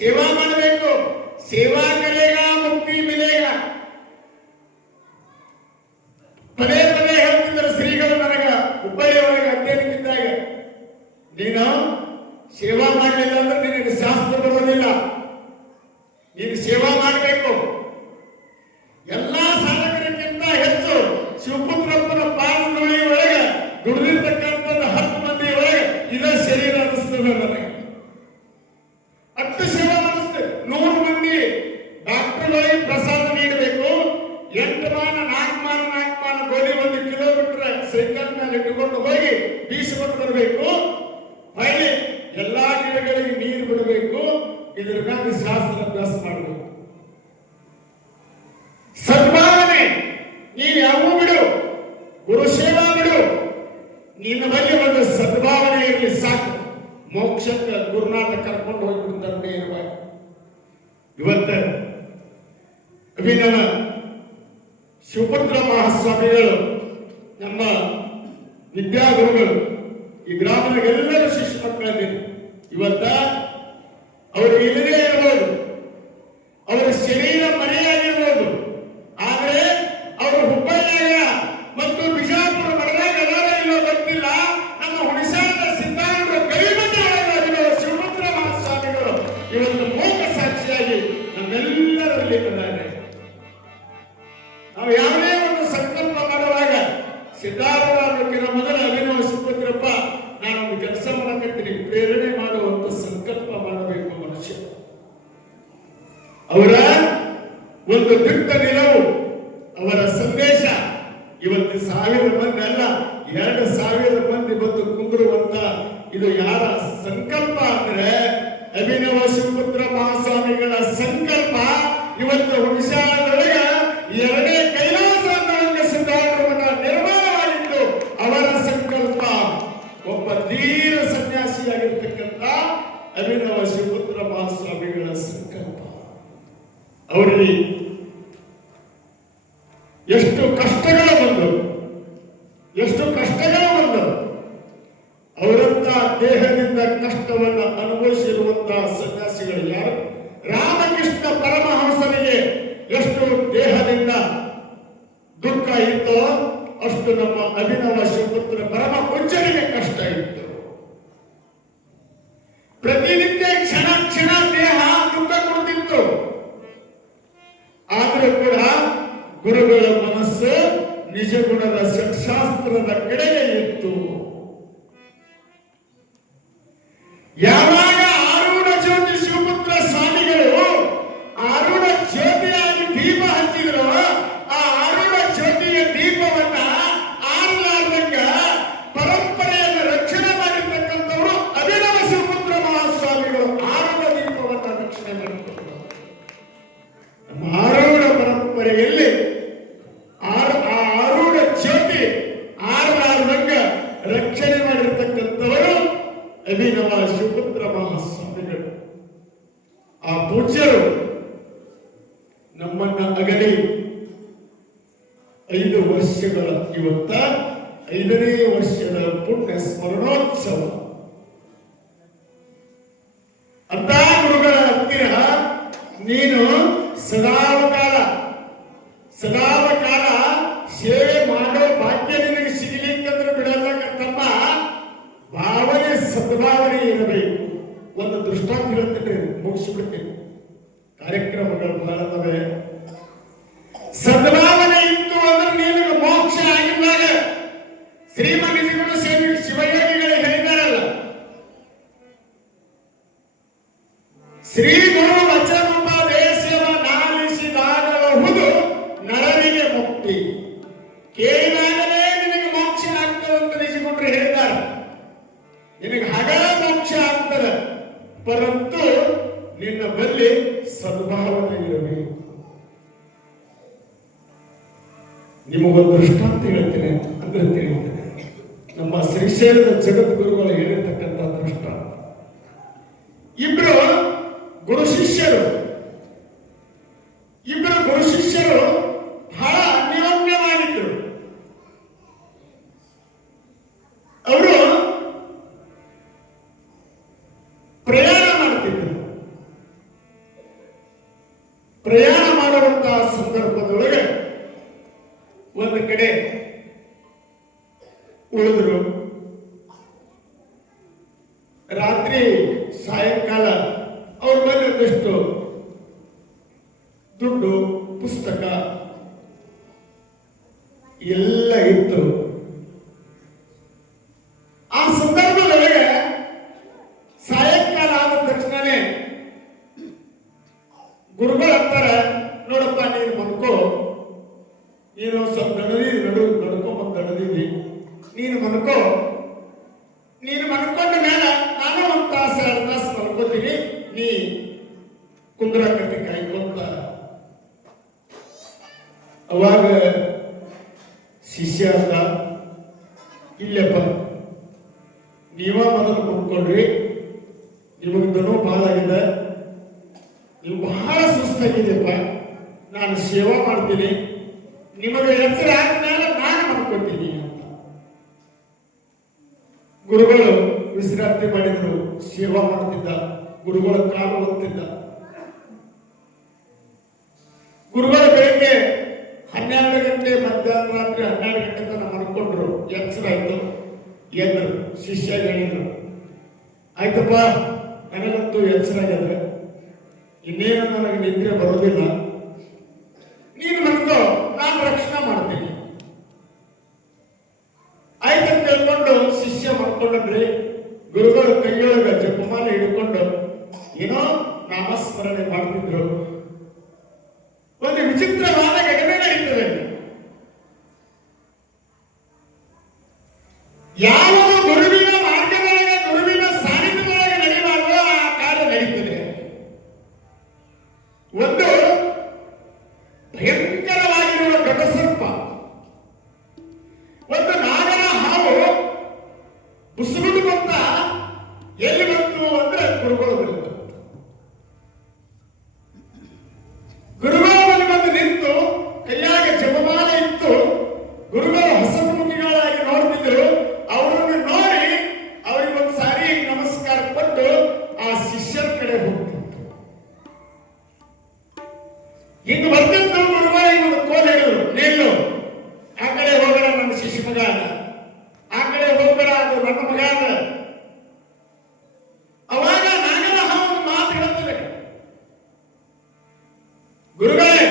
ಸೇವಾ ಮಾಡಬೇಕು. ಸೇವಾ ಕರೆಗ ಮುಕ್ತಿ ಮಿಲೇಗ. ಪದೇ ಪದೇ ಹೇಳ್ತಿದ್ರು ಶ್ರೀಗಳು ನನಗ ಹುಬ್ಬಳ್ಳಿ ಒಳಗೆ ಅಧ್ಯಯನಕ್ಕಿದ್ದಾಗ, ನೀನು ಸೇವಾ ಮಾಡಲಿಲ್ಲ ಅಂದ್ರೆ ನಿನಗೆ ಶಾಸ್ತ್ರ ಬರೋದಿಲ್ಲ, ನೀನು ಸೇವಾ ಮಾಡಬೇಕು. ಎಲ್ಲಾ ಸಾಧಕರಿಗಿಂತ ಹೆಚ್ಚು ಶಿವಪುತ್ರಪ್ಪನ ಪಾದಧೂಳಿ ಒಳಗೆ ದುಡಿದಿರ್ತಕ್ಕಂಥದ್ದು 10 ಮಂದಿ ಒಳಗೆ ಇದೇ ಶರೀರ ಅನಿಸ್ತದೆ ನನಗೆ. ಅಷ್ಟು ಸೇವಾ ಮಾಡಿಸ್ತೇವೆ. 100 ಮಂದಿ ಡಾಕ್ಟರ್ಗಳಿಗೆ ಪ್ರಸಾದ ನೀಡಬೇಕು. 8 ಮಾನ 4 ಮಾನ ಗೋಧಿ 1 ಕಿಲೋಮೀಟರ್ ಸೈಕಲ್ ಮೇಲೆ ಇಟ್ಟುಕೊಂಡು ಹೋಗಿ ಬೀಸಿಕೊಂಡು ಬರಬೇಕು. ಹೊಳ್ಳಿ ಎಲ್ಲಾ ಗಿಡಗಳಿಗೆ ನೀರು ಬಿಡಬೇಕು. ಇದರ ಮೇಲೆ ಶಾಸ್ತ್ರ ಅಭ್ಯಾಸ ಮಾಡಬೇಕು. ಸದ್ಭಾವನೆ ನೀನು ಯಾವ ಬಿಡು, ಗುರು ಸೇವಾ ಬಿಡು, ನಿನ್ನ ಬಗ್ಗೆ ಒಂದು ಸದ್ಭಾವನೆ ಇರಲಿ ಸಾಕು. ಮೋಕ್ಷಕ್ಕೆ ಗುರುನಾಥ ಕರ್ಕೊಂಡು ಹೋಗ್ಬಿಡ್ತಾರೆ. ಇವತ್ತು ಅಭಿನವ ಶಿವಪುತ್ರ ಮಹಾಸ್ವಾಮಿಗಳು ನಮ್ಮ ವಿದ್ಯಾಗುರುಗಳು ಈ ಗ್ರಾಮದ ಎಲ್ಲರೂ ಶಿಷ್ಯ ಮಕ್ಕಳಲ್ಲಿ ಇವತ್ತ ಅವರು ಇಲ್ಲದೇ ಇರಬಹುದು, ಅವರ ಶರೀರ ಮರೆಯಾಗಿರ್ಬೋದು, ಆದರೆ ಅವರು ಹುಬ್ಬಳ್ಳಿಯಾಗ ಮತ್ತು ಬಿಜಾಪುರ ಮಠದಾಗ ಅದಾರ ಇಲ್ಲೋ ಗೊತ್ತಿಲ್ಲ. ನಮ್ಮ ಹುಣಸಾದ ಸಿದ್ಧಾಂತರ ಕೈಮಠ ಒಳಗಿರುವ ಶಿವಪುತ್ರ ಮಹಾಸ್ವಾಮಿಗಳು ಇವತ್ತು ಮೂಕ ಸಾಕ್ಷಿಯಾಗಿ ನಮ್ಮೆಲ್ಲರಲ್ಲಿ ಇದ್ದಾರೆ. ನಾವು ಯಾವುದೇ ಒಂದು ಸಂಕಲ್ಪ ಮಾಡುವಾಗ ಸಿದ್ಧಾರೂಢರ ಮೊದಲ ಅಭಿನವ ಶಿವಪುತ್ರಪ್ಪ ನಾನೊಂದು ಕೆಲಸ ಮಾಡಕತ್ತೀನಿ, ಪ್ರೇರಣೆ ಮಾಡುವಂತ ಸಂಕಲ್ಪ ಮಾಡಬೇಕು ಮನುಷ್ಯ. ಅವರ ಒಂದು ದಿಟ್ಟ ನಿಲುವು, ಅವರ ಸಂದೇಶ ಇವತ್ತು 1000 ಮಂದಿ ಅಲ್ಲ 2000 ಮಂದಿ ಬಂದು ಕುಂದಿರುವಂತ ಇದು ಯಾರ ಸಂಕಲ್ಪ ಅಂದ್ರೆ ಅಭಿನವ ಶಿವಪುತ್ರ ಮಹಾಸ್ವಾಮಿಗಳ ಸಂಕಲ್ಪ. ಇವತ್ತು ಹುಣಸಾಳದೊಳಗೆ 2ನೇ ಕೈಲಾಸ ಅನ್ನುವಂತ ಸಿದ್ಧಾರೂಢ ಮಠ ನಿರ್ಮಾಣವಾಗಿತ್ತು. ಅವರ ಸಂಕಲ್ಪ ಒಬ್ಬ ಧೀರ ಸನ್ಯಾಸಿಯಾಗಿರ್ತಕ್ಕಂಥ ಅಭಿನವ ಶಿವಪುತ್ರ ಮಹಾಸ್ವಾಮಿಗಳ ಸಂಕಲ್ಪ. ಅವರಿಗೆ ಎಷ್ಟು ಕಷ್ಟಗಳು ಬಂದವು, ಅವರಂತ ದೇಹದಿಂದ ಕಷ್ಟವನ್ನು ಅನುಭವಿಸಿರುವಂತಹ ಸನ್ಯಾಸಿಗಳು ಯಾರು? ರಾಮಕೃಷ್ಣ ಪರಮಹಂಸರಿಗೆ ಎಷ್ಟು ದೇಹದಿಂದ ದುಃಖ ಇತ್ತೋ ಅಷ್ಟು ನಮ್ಮ ಅಭಿನವ ಶಿವಪುತ್ರ ಪರಮ ಪೂಜ್ಯರಿಗೆ ಕಷ್ಟ ಇತ್ತು. ಪ್ರತಿನಿತ್ಯ ಕ್ಷಣ ಕ್ಷಣ ದೇಹ ದುಃಖ ಕೊಡ್ತಿತ್ತು. ಆದರೂ ಕೂಡ ಗುರುಗಳ ಮನಸ್ಸು ನಿಜಗುಣದ ಷಟ್ಶಾಸ್ತ್ರದ ಕಡೆಗೆ ಇತ್ತು. ಯಾವಾಗ ಆರೂಢ ಜ್ಯೋತಿ ಶಿವಪುತ್ರ ಸ್ವಾಮಿಗಳು ಆರೂಢ ಜ್ಯೋತಿಯಾಗಿ ದೀಪ ಹಚ್ಚಿದ್ರು, ಆ ಆರೂಢ ಜ್ಯೋತಿಯ ದೀಪವನ್ನ ಆರಲಾರ್ದಂಗ ಪರಂಪರೆಯನ್ನು ರಕ್ಷಣೆ ಮಾಡಿರ್ತಕ್ಕಂಥವರು ಅಭಿನವ ಶಿವಪುತ್ರ ಮಹಾಸ್ವಾಮಿಗಳು. ಆರೂಢ ದೀಪವನ್ನ ರಕ್ಷಣೆ ಮಾಡಿಕೊಂಡರು. ನಮ್ಮ ಆರೂಢ ಪರಂಪರೆಯಲ್ಲಿ ಆರೂಢ ಜ್ಯೋತಿ ಆರಲಾರ್ದಂಗ ರಕ್ಷಣೆ ಮಾಡಿರ್ತಕ್ಕಂಥವರು ಅಭಿನವ ಶಿವಪುತ್ರ ಮಹಾಸ್ವಾಮಿಗಳು. ಆ ಪೂಜ್ಯರು ನಮ್ಮನ್ನ ಅಗಲಿ 5 ವರ್ಷಗಳ ಇವತ್ತ 5ನೇ ವರ್ಷದ ಪುಣ್ಯ ಸ್ಮರಣೋತ್ಸವ. ಅಂತ ಗುರುಗಳ ಹತ್ತಿರ ನೀನು ಸದಾವಕಾಲ ಸೇವೆ ಮಾಡೋ ಭಾಗ್ಯ ನಿನಗೆ ಸಿಗಲಿಕ್ಕಂದ್ರೆ ಬಿಡಲ್ಲ ತಮ್ಮ. ಭಾವನೆ ಸದ್ಭಾವನೆ ಇರಬೇಕು. ಒಂದು ದೃಷ್ಟಾಂತ ಹೇಳ್ತೇನೆ, ಮುಗಿಸ್ಬಿಡ್ತೇನೆ. ಕಾರ್ಯಕ್ರಮಗಳು ಬಹಳವೆ. ಸದ್ಭಾವನೆ ಇತ್ತು ಅಂದ್ರೆ ನಿನಗೆ ಮೋಕ್ಷ ಆಗಿದ್ದಾಗ ಶ್ರೀಮಂತಿಗಳು ಶಿವಯೋಗಿಗಳಿಗೆ ಹೇಳಿದಾರಲ್ಲ, ಶ್ರೀ ಗುರು ವಚನೋಪದೇಶವ ನಾಲಿಸಿದಾಗಲಹುದು ನರನಿಗೆ ಮುಕ್ತಿ. ಕೇಳಿದಾಗಲೇ ನಿನಗೆ ಮೋಕ್ಷ ಆಗ್ತದೆ ಅಂತ ನಿಜಗೊಂಡ್ರು ಹೇಳಿದ್ದಾರೆ. ನಿನಗೆ ಹಾಗ ಮೋಕ್ಷ ಆಗ್ತದೆ, ಪರಂತು ನಿನ್ನ ಬಳಿ ಸದ್ಭಾವನೆ ಇರಬೇಕು. ನಿಮಗೊಂದು ದೃಷ್ಟಾಂತ ಹೇಳ್ತೇನೆ ಅಂದ್ರೆ ತಿಳಿಯುತ್ತೇನೆ. ನಮ್ಮ ಶ್ರೀಶೈಲದ ಜಗದ್ಗುರುಗಳು ಹೇಳಿರ್ತಕ್ಕಂಥ ದೃಷ್ಟಾಂತ. ಇಬ್ರು ಗುರು ಶಿಷ್ಯರು ಬಹಳ ಅನ್ಯೋನ್ಯವಾಗಿದ್ರು. ಅವರು ಪ್ರಯಾಣ ಮಾಡ್ತಿದ್ರು. ಪ್ರಯಾಣ ಮಾಡುವಂತಹ ಸಂದರ್ಭದೊಳಗೆ ಒಂದು ಕಡೆ ಉಳಿದ್ರು. ರಾತ್ರಿ ಸಾಯಂಕಾಲ ಅವ್ರ ಮೇಲೆ ಒಂದಷ್ಟು ದುಡ್ಡು, ಪುಸ್ತಕ ಎಲ್ಲ ಇತ್ತು. ಆ ಸಂದರ್ಭದೊಳಗೆ ಸಾಯಂಕಾಲ ಆದ ತಕ್ಷಣನೇ ಗುರುಗಳು ಅಂತಾರೆ, ನೋಡಪ್ಪ ನೀನು ಮನ್ಕೋ, ನೀನು ಸ್ವಲ್ಪ ನಡ್ಕೊಂಬಂದು ನಡದಿದ್ದಿ, ನೀನು ಮನ್ಕೋ, ನೀನು ಮನ್ಕೊಂಡ ಮೇಲೆ ನಾನು ಒಂದು ತಾಸು 2 ತಾಸು ಮಲ್ಕೋತೀನಿ, ನೀ ಕುಂದ್ರ ಕಟ್ಟಿ ಕಾಯ್ಕೊಂತ. ಅವಾಗ ಶಿಷ್ಯ ಅಂತ, ಇಲ್ಲಪ್ಪ ನೀವ ಮೊದಲು ಮನ್ಕೊಳ್ರಿ, ನಿಮಗೆ ದನು ಭಾಳ ಆಗಿದೆ, ನೀವು ಬಹಳ ಸುಸ್ತಾಗಿದೆಯಪ್ಪ, ನಾನು ಸೇವಾ ಮಾಡ್ತೀನಿ, ನಿಮಗೆ ಎಚ್ಚರ ಆದ್ಮೇಲೆ ನಾನು ಮಾಡ್ಕೊತೀನಿ ಅಂತ. ಗುರುಗಳು ವಿಶ್ರಾಂತಿ ಮಾಡಿದ್ರು, ಸೇವಾ ಮಾಡ್ತಿದ್ದ, ಗುರುಗಳ ಕಾಲು ಒತ್ತಿದ್ದ. ಗುರುಗಳು ಬೆಳಿಗ್ಗೆ 12 ಗಂಟೆ ಮಧ್ಯಾಹ್ನ ರಾತ್ರಿ 12 ಗಂಟೆ ತನಕ ಮಲ್ಕೊಂಡ್ರು. ಎಚ್ಚರ ಆಯ್ತು, ಎದ್ರು. ಶಿಷ್ಯ ಹೇಳಿದ್ರು, ಆಯ್ತಪ್ಪ ನನಗಂತೂ ಎಚ್ಚರ ಆಗಿದೆ, ಇನ್ನೇನು ನನಗೆ ನಿದ್ರೆ ಬರೋದಿಲ್ಲ, ನೀನು ಮನ್ಕೋ, ನಾನು ರಕ್ಷಣೆ ಮಾಡ್ತೀನಿ. ಆಯ್ತಂತ ಹೇಳ್ಕೊಂಡು ಶಿಷ್ಯ ಮಾಡ್ಕೊಂಡ್ರಿ. ಗುರುಗಳು ಕೈಯೊಳಗ ಜಪಮಾಲೆ ಹಿಡ್ಕೊಂಡು ಏನೋ ನಾಮಸ್ಮರಣೆ ಮಾಡ್ತಿದ್ರು. ಒಂದು ವಿಚಿತ್ರವಾದ ಘಟನೆ ನಡೀತದೆ. ಯಾವ ಗುರುವಿನ ಮಾರ್ಗದೊಳಗೆ, ಗುರುವಿನ ಸಾನ್ನಿಧ್ಯದೊಳಗೆ ನಡೆಯುವಾಗ ಆ ಕಾರ್ಯ ನಡೀತದೆ. ಒಂದು ಭಯಂಕರವಾಗಿರುವ ಘಟಸರ್ಪ, ಒಂದು ನಾಗರ ಹಾವು ಬುಸುಗುಡು ಬಂತ. ಎಲ್ಲಿ ಬಂತು ಅಂದ್ರೆ ಗುರುಗಳು ಬಳಿ ಬಂತು. ಗುರುಗಳ ಬಳಿ ಬಂದು ನಿಂತು ಕೈಯಾಗ ಜಪಮಾಲೆ ಇತ್ತು. ಗುರುಗಳು ಹಸಮುಖಿಗಳಾಗಿ ನೋಡ್ತಿದ್ರು. ಅವರನ್ನು ನೋಡಿ ಅವರಿಗೊಂದು ಸಾರಿ ನಮಸ್ಕಾರ ಕೊಟ್ಟು ಆ ಶಿಷ್ಯರ ಕಡೆ ಹೋಗ್ತಿತ್ತು. ಹಿಂಗ ಬರ್ತಿತ್ತು. ಗುರುಗಳಿಗೆ ಒಂದು ಕೋಲ್ ಹೇಳಿದ್ರು, ನೀನು ಆ ಕಡೆ ಹೋಗೋಣ, ನನ್ನ ಶಿಷ್ಯ ಮಗ ಅದ, ಆ ಕಡೆ ಹೋಗೋಣ, ಅದು ನನ್ನ ಮಗ ಅದ. ಅವಾಗ ನಾಗರ ಹಾವು ಮಾತು ಹೇಳ್ತದೆ, ಗುರುಗಳೇ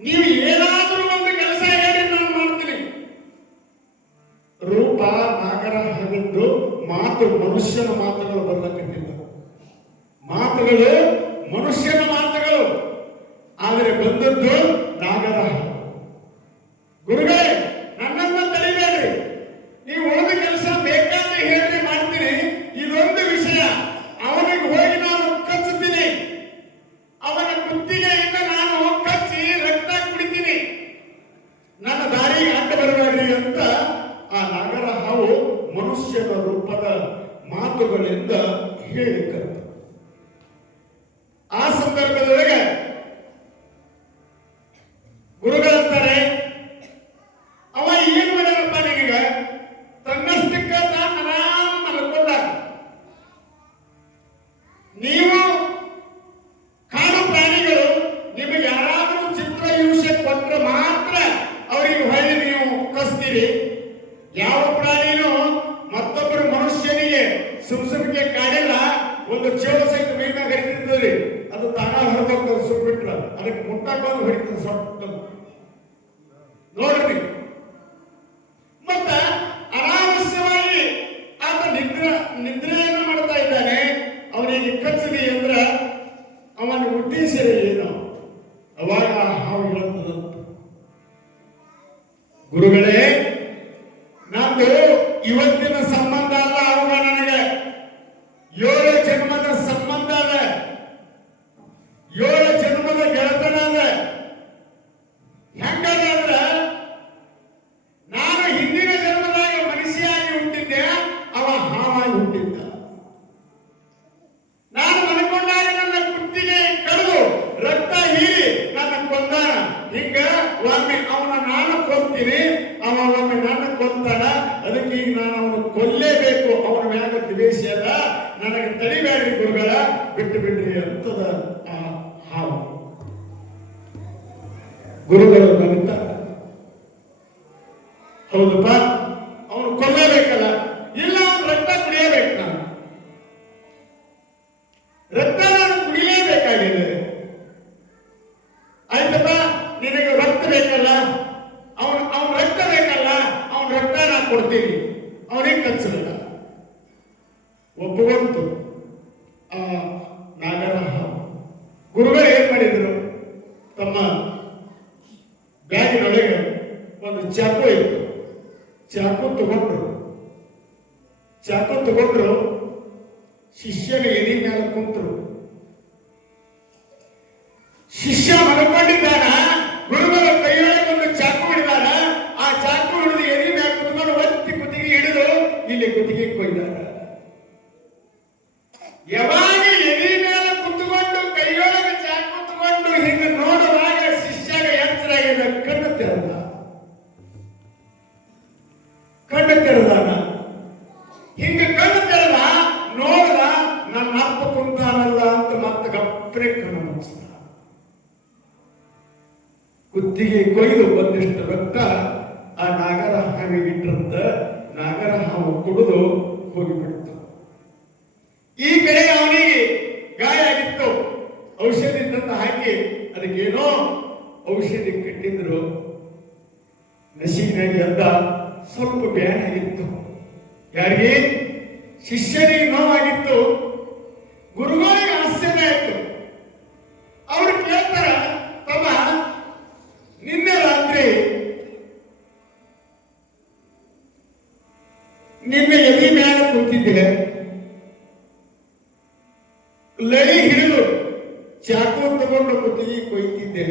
ನೀವು ಏನಾದರೂ ಒಂದು ಕೆಲಸ ಹೇಳಿ ನಾನು ಮಾಡ್ತೀನಿ. ರೂಪ ನಾಗರ ಹಾವಿದ್ದು, ಮಾತು ಮನುಷ್ಯನ ಮಾತುಗಳು ಬರ್ಲಕತ್ತಿದ್ದ. ಮಾತುಗಳು ಮನುಷ್ಯನ ಮಾತುಗಳು, ಆದರೆ ಬಂದದ್ದು ನಾಗರ ಹಾವು. ಗುರುಗಳೇ ನನ್ನನ್ನ ತಡಿಬೇಡ್ರಿ, ನೀವು ಉಳಿದ ಕೆಲಸ ಬೇಕಾದ್ರೆ ಹೇಳ್ರಿ, ಮಾಡ್ತೀನಿ. ಇದೊಂದು ವಿಷಯ, ಅವನಿಗೆ ಹೋಗಿ ನಾನು ಕಚ್ಚುತ್ತೀನಿ, ಅವನ ಕುತ್ತಿಗೆಯಿಂದ ನಾನು ಕಚ್ಚಿ ರಕ್ತ ಕುಡಿತೀನಿ, ನನ್ನ ದಾರಿಗೆ ಅಡ್ಡ ಬರಬೇಡ್ರಿ ಅಂತ ಆ ನಾಗರ ಹಾವು ಮನುಷ್ಯನ ರೂಪದ ಮಾತುಗಳಿಂದ ಹೇಳಿಕತ್ತು. ಆ ಸಂದರ್ಭದೊಳಗೆ ಗುರುಗಳಂತಾರೆ, ಅವ ಏನು ಮಾಡ್ಯಾರಪ್ಪ ನಿನಗ, ತನ್ನಷ್ಟಕ್ಕ ತಾನು ಆರಾಮ್ ಮಲ್ಕೊಂಡ. ನೀವು ಕಾಡು ಪ್ರಾಣಿಗಳು, ನಿಮಗೆ ಯಾರಾದರೂ ಚಿತ್ರ ಹಿಂಸೆ ಕೊಟ್ಟರೆ ಮಾತ್ರ ಅವರಿಗೆ ಹೊಳ್ಳಿ ನೀವು ಕಸ್ತೀರಿ. ಯಾವ ಪ್ರಾಣಿನೂ ಮತ್ತೊಬ್ಬರು ಮನುಷ್ಯನಿಗೆ ಸುಮ್ಸುಮ್ಗೆ ಕಾಡಿಲ್ಲ. ಒಂದು ಚೇಳು ಸಹಿತ ಮೈ ಮ್ಯಾಗ ಹರಿತಿರ್ತದ್ರಿ, ಅದು ತಾನ ಹೊರಗೋಗ್ತದೆ. ಸುಮ್ಬಿಟ್ರ ಅದಕ್ಕೆ ಮುಟ್ಟಾಕೊಂಡು ಹೊಡಿತದೆ ಸೊಟ್ಟ. ನೋಡ್ರಿ, ಮತ್ತ ಅನಾವಶ್ಯವಾಗಿ ಆತ ನಿದ್ರೆಯನ್ನು ಮಾಡ್ತಾ ಇದ್ದಾನೆ. ಅವನಿಗೆ ಕಚ್ಚದಿ ಅಂದ್ರ ಅವನ ಉದ್ದೇಶ ಏನು? ಅವಾಗ ಹಾವು ಹೇಳ್ತದಂತ, ಗುರುಗಳೇ ನಂದು ಇವತ್ತಿನ ಸಂಬಂಧ ಅಲ್ಲ, ಅವಾಗ ನನಗೆ 7 ಜನ್ಮದ ಸಂಬಂಧ ಅದ, 7 ಜನ್ಮದ ಗೆಳತನ ಅದ. ಹೆಂಗದ ಅಂದ್ರ ನಾನು ಹಿಂದಿನ ಜನ್ಮದಾಗ ಮನುಷ್ಯಾಗಿ ಹುಟ್ಟಿದ್ದೆ, ಅವ ಹಾವಾಗಿ ಹುಟ್ಟಿದ್ದ. ನಾನು ಮನ್ಕೊಂಡಾಗ ನನ್ನ ಕುತ್ತಿಗೆ ಕಡಿದು ರಕ್ತ ಹೀರಿ ನನ್ನ ಕೊಂದಾನ. ಹಿಂಗ ಒಮ್ಮೆ ಅವನ ನಾನು ಕೊಂತೀನಿ, ಅವ ಒಮ್ಮೆ ನನ್ನ ಕೊಂತಾನ. ಅದಕ್ಕೆ ಈಗ ನಾನು ಅವನು ಕೊಲ್ಲೇಬೇಕು, ಅವನ ಮ್ಯಾಗ ದ್ವೇಷ ಅದ, ನನಗೆ ತಡಿಬೇಡ್ರಿ ಗುರುಗಳ, ಬಿಟ್ಟು ಬಿಡ್ರಿ ಅಂತದ ಆ ಹಾವು. ಗುರುಗಳು ನಗುತ್ತಾರೆ, ಹೌದಪ್ಪ, ಅವನು ಕೊಲ್ಲಬೇಕಲ್ಲ, ಇಲ್ಲ ಅವನು ರಕ್ತ ಕುಡಿಯಬೇಕು, ನಾನು ರಕ್ತ ನಾನು ಕುಡಿಯಲೇಬೇಕಾಗಿದೆ. ಆಯ್ತಪ್ಪ, ನಿನಗೆ ರಕ್ತ ಬೇಕಲ್ಲ, ಅವನ ರಕ್ತ ಬೇಕಲ್ಲ, ಅವನ ರಕ್ತ ನಾನು ಕೊಡ್ತೀನಿ, ಅವನಿಗೆ ಕಚ್ಚಲಿಲ್ಲ. ಒಪ್ಪುವಂತು ಆ ನಾಗರ ಹಾವು. ಗುರುಗಳು ಏನ್ ಮಾಡಿದ್ರು, ತಮ್ಮ ಬ್ಯಾಗಿನೊಳಗೆ ಒಂದು ಚಾಕು ಇತ್ತು, ಚಾಕು ತಗೊಂಡ್ರು, ಶಿಷ್ಯನ ಎದೆ ಮೇಲೆ ಕುಂತರು. ಶಿಷ್ಯ ಮಲ್ಕೊಂಡಿದ್ದಾನ, ಗುರುಗಳು ಕೈಯೊಳಗೆ ಒಂದು ಚಾಕು ಹಿಡಿದಾರ. ಆ ಚಾಕು ಹಿಡಿದು ಎದೆ ಮೇಲೆ ಕುತ್ಕೊಂಡು ಒತ್ತಿ ಕುತ್ತಿಗೆ ಹಿಡಿದು ಇಲ್ಲಿ ಕುತ್ತಿಗೆ ಕೊಯ್ದಾರ. ಯಾವಾಗ ಎದೆ ಮೇಲೆ ಕುತ್ಕೊಂಡು ಕೈಯೊಳಗೆ ಚಾಕು ತಗೊಂಡು ಹಿಂಗೆ ನೋಡುವಾಗ ಶಿಷ್ಯಗ ಎಚ್ಚರ ಆಗಿದೆ, ಕಣ್ಣು ತೆರೆದಾನ. ಹಿಂಗ ಕಣ್ಣು ತೆರೆದ, ನೋಡ್ದ, ನನ್ನ ಅಪ್ಪ ಕುಂತಾನಲ್ಲ ಅಂತ ಮತ್ತೆ ಗಪ್ಪರೆ ಕಣ್ಣು ಮುಚ್ಚಿದ. ಕುತ್ತಿಗೆ ಕೊಯ್ದು ಬಂದಿಷ್ಟು ರಕ್ತ ಆ ನಾಗರ ಹಾವಿಗೆ ಇಟ್ಟರಂತ. ನಾಗರ ಹಾವು ಕುಡಿದು ಹೋಗಿಬಿಡ್ತು. ಈ ಕಡೆ ಅವನಿಗೆ ಗಾಯ ಆಗಿತ್ತು, ಔಷಧಿ ತಂದು ಹಾಕಿ ಅದಕ್ಕೇನೋ ಔಷಧಿ ಕಟ್ಟಿದ್ರು. ನಶೀನಾಗಿ ಎದ್ದ, ಸ್ವಲ್ಪ ಬ್ಯಾನಾಗಿತ್ತು. ಯಾರಿಗೆ? ಶಿಷ್ಯನಿಗೆ ನೋವಾಗಿತ್ತು. ಗುರುಗಳಿಗೆ ಆಶ್ಚರ್ಯ ಆಯ್ತು. ಅವರು ಕೇಳ್ತಾರ, ತಮ್ಮ ನಿನ್ನೆ ರಾತ್ರಿ ನಿನ್ನೆ ಎದೆ ಮೇಲೆ ಕುಂತಿದ್ದೆ, ಲಳಿ ಹಿಡಿದು ಚಾಕು ತಗೊಂಡು ಕುತ್ತಿಗೆ ಕೊಯ್ತಿದ್ದೆ.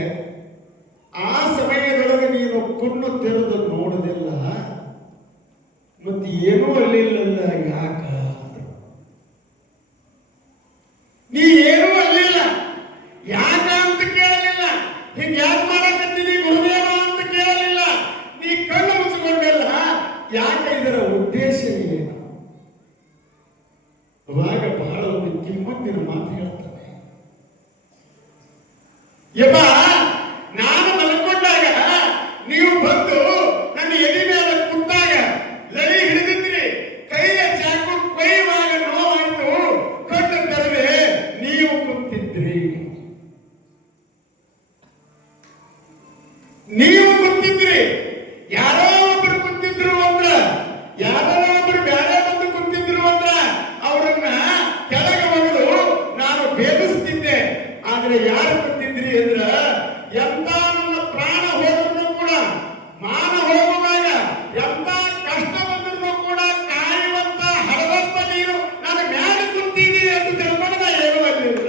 ಆ ಸಮಯದೊಳಗೆ ನೀನು ಕಣ್ಣು ತೆರೆದು ನೋಡದಿಲ್ಲ, ಮತ್ತೆ ಏನೂ ಅಲ್ಲಿಲ್ಲ, ಯಾಕ? ನೀ ಏನೂ ಅಲ್ಲಿಲ್ಲ, ಯಾಕ ಅಂತ ಕೇಳಲಿಲ್ಲ. ಹಿಂಗ ಯಾಕೆ ಮಾಡಕತ್ತೀನಿ ಗುರುದೇವ ಅಂತ ಕೇಳಲಿಲ್ಲ. ನೀ ಕಣ್ಣು ಮುಚ್ಚಿಕೊಂಡೆಲ್ಲ, ಯಾಕೆ? ಇದರ ಉದ್ದೇಶ ಏನು? ಅವಾಗ ಬಹಳ ಒಂದು ಕಿಮ್ಮತ್ತಿನ ಮಾತು ಹೇಳ್ತಾನೆ. ಯಪ್ಪ, ನಾನು ಮಲ್ಕೊಂಡಾಗ ನೀವು ಬಂದು ನನ್ನ ಎದೆ ಮೇಲೆ ಕುಂತಾಗ ಲಳಿ ಹಿಡಿದಿದ್ರಿ, ಕೈಯ ಚಾಕು ಕೊಯ್ಯುವಾಗ ನೋವಾಯ್ತು, ಕಣ್ಣು ತೆರೆದೆ, ನೀವು ಕುಂತಿದ್ರಿ. ಯಾರೋ ಒಬ್ಬರು ಕುಂತಿದ್ರು ಅಂದ್ರ, ಯಾರೋ ಒಬ್ಬರು ಬ್ಯಾರೆ ಬಂದು ಕುಂತಿದ್ರು ಅಂದ್ರ ಅವರನ್ನ ಕೆಳಗೆ ಒಗೆದು ನಾನು ಭೇದಿಸ್ತಿದ್ದೆ. ಆದ್ರೆ ಯಾರು ಕುಂತಿದ್ರಿ ಅಂದ್ರ, ಎಂತ ನನ್ನ ಪ್ರಾಣ ಹೋದ್ರು ಕೂಡ, ಮಾನ ಹೋಗುವಾಗ ಎಂತ ಕಷ್ಟ ಬಂದ್ರು ಕೂಡ ಕಾಯುವಂತ ಹರವಂತ ನೀರು ನಾನು ಮ್ಯಾಲೆ ಕುಂತಿದ್ದೀನಿ ಅಂತ ತಿಳ್ಕೊಂಡ ಏನೂ ಅಲ್ಲಿಲ್ಲ.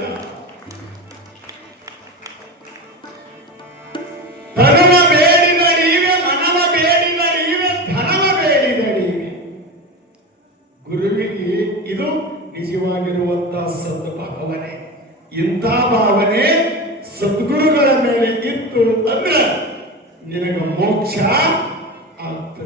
ಧನವ ಬೇಡಿದಡೀವೆ, ಮನವ ಬೇಡಿದಡೀವೆ, ಧನವ ಬೇಡಿದಡೀವೆ. ಗುರುವಿಗೆ ಇದು ನಿಜವಾಗಿರುವಂತ ಸದ್ಭಾವನೆ. ಇಂಥ ಭಾವನೆ ಸದ್ಗುರುಗಳ ಮೇಲೆ ಇತ್ತು ಅಂದ್ರೆ ನಿನಗ ಮೋಕ್ಷ ಆಗ್ತದೆ.